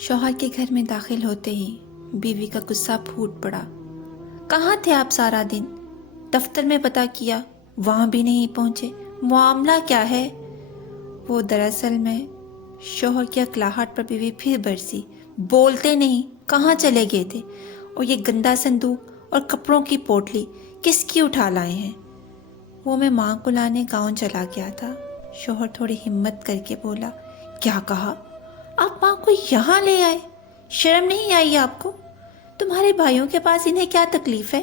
شوہر کے گھر میں داخل ہوتے ہی بیوی کا غصہ پھوٹ پڑا۔ کہاں تھے آپ سارا دن؟ دفتر میں پتہ کیا، وہاں بھی نہیں پہنچے، معاملہ کیا ہے؟ وہ دراصل میں شوہر کی اکلاہٹ پر بیوی پھر برسی۔ بولتے نہیں، کہاں چلے گئے تھے؟ اور یہ گندا صندوق اور کپڑوں کی پوٹلی کس کی اٹھا لائے ہیں؟ وہ میں ماں کو لانے گاؤں چلا گیا تھا۔ شوہر تھوڑی ہمت کر کے بولا۔ کیا کہا؟ آپ ماں کو یہاں لے آئے؟ شرم نہیں آئی آپ کو؟ تمہارے بھائیوں کے پاس انہیں کیا تکلیف ہے؟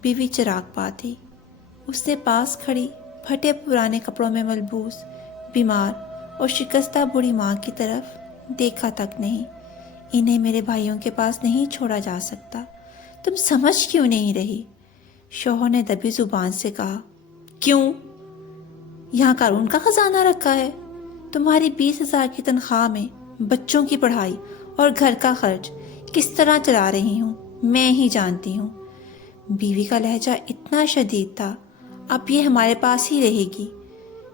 بیوی چراغ پا تھی۔ اس نے پاس کھڑی پھٹے پرانے کپڑوں میں ملبوس بیمار اور شکستہ بوڑھی ماں کی طرف دیکھا تک نہیں۔ انہیں میرے بھائیوں کے پاس نہیں چھوڑا جا سکتا، تم سمجھ کیوں نہیں رہی؟ شوہر نے دبی زبان سے کہا۔ کیوں؟ یہاں قارون کا خزانہ رکھا ہے؟ تمہاری 20,000 کی تنخواہ میں بچوں کی پڑھائی اور گھر کا خرچ کس طرح چلا رہی ہوں میں ہی جانتی ہوں۔ بیوی کا لہجہ اتنا شدید تھا، اب یہ ہمارے پاس ہی رہے گی۔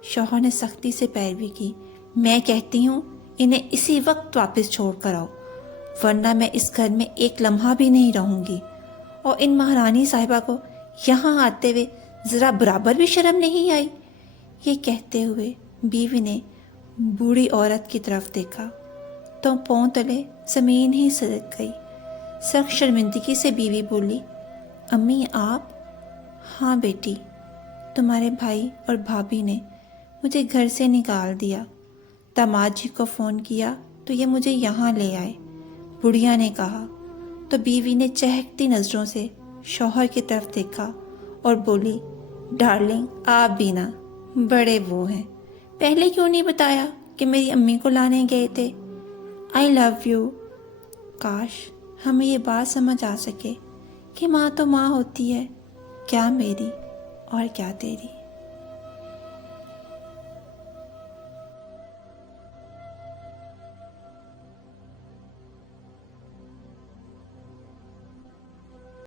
شوہر نے سختی سے پیروی کی۔ میں کہتی ہوں انہیں اسی وقت واپس چھوڑ کر آؤ، ورنہ میں اس گھر میں ایک لمحہ بھی نہیں رہوں گی۔ اور ان مہارانی صاحبہ کو یہاں آتے ہوئے ذرا برابر بھی شرم نہیں آئی؟ یہ کہتے ہوئے بیوی نے بوڑھی عورت کی طرف دیکھا تو پاؤں تلے زمین ہی سرک گئی۔ سخت شرمندگی سے بیوی بولی۔ امی آپ؟ ہاں بیٹی، تمہارے بھائی اور بھابھی نے مجھے گھر سے نکال دیا، داماد جی کو فون کیا تو یہ مجھے یہاں لے آئے، بڑھیا نے کہا۔ تو بیوی نے چہکتی نظروں سے شوہر کی طرف دیکھا اور بولی، ڈارلنگ آپ بھی نا بڑے وہ ہیں، پہلے کیوں نہیں بتایا کہ میری امی کو لانے گئے تھے؟ آئی لو یو۔ کاش ہمیں یہ بات سمجھ آ سکے کہ ماں تو ماں ہوتی ہے، کیا میری اور کیا تیری۔